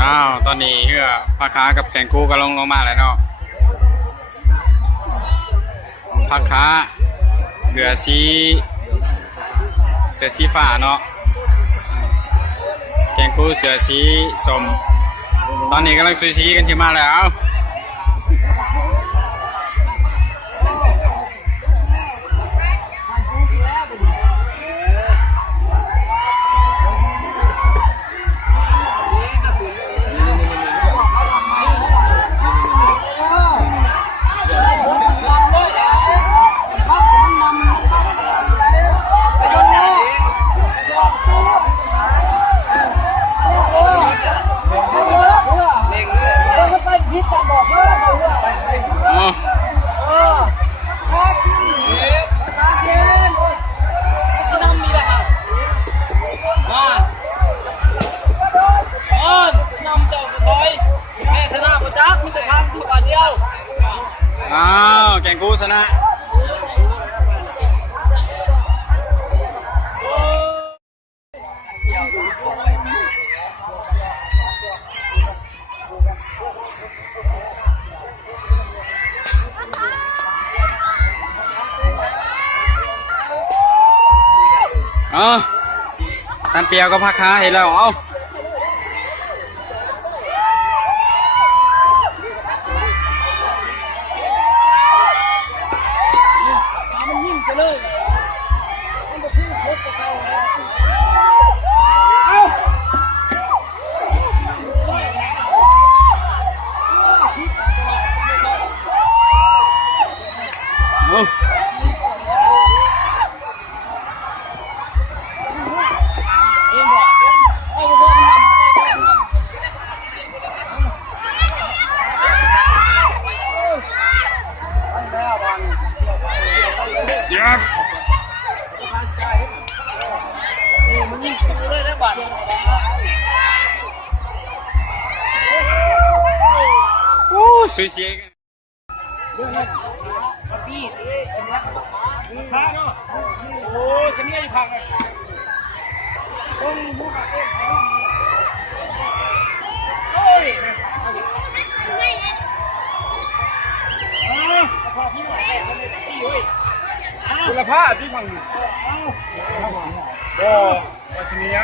อ้าวตอนนี้เฮือพ่อค้ากับแกงกูก็ลงมาแล้วเนาะพ่อค้าเสือสีฟ้าเนาะแกงกูเสือสีส้มตอนนี้กำลังซูชิกันที่มาแล้วอ้าวแกงกูชนะตันเปียวก็พักค้าเห็นแล้วเอามันยิ่งสูงเลยนะบัดโอ้สวยเสียกันพี่พาเนาะโอ้เสียงพังเลยต้องมุกเอ้ยพอพี่หน่อยเลยพี่เฮ้ยคุณภาพที่พังโอ้วัชเนีย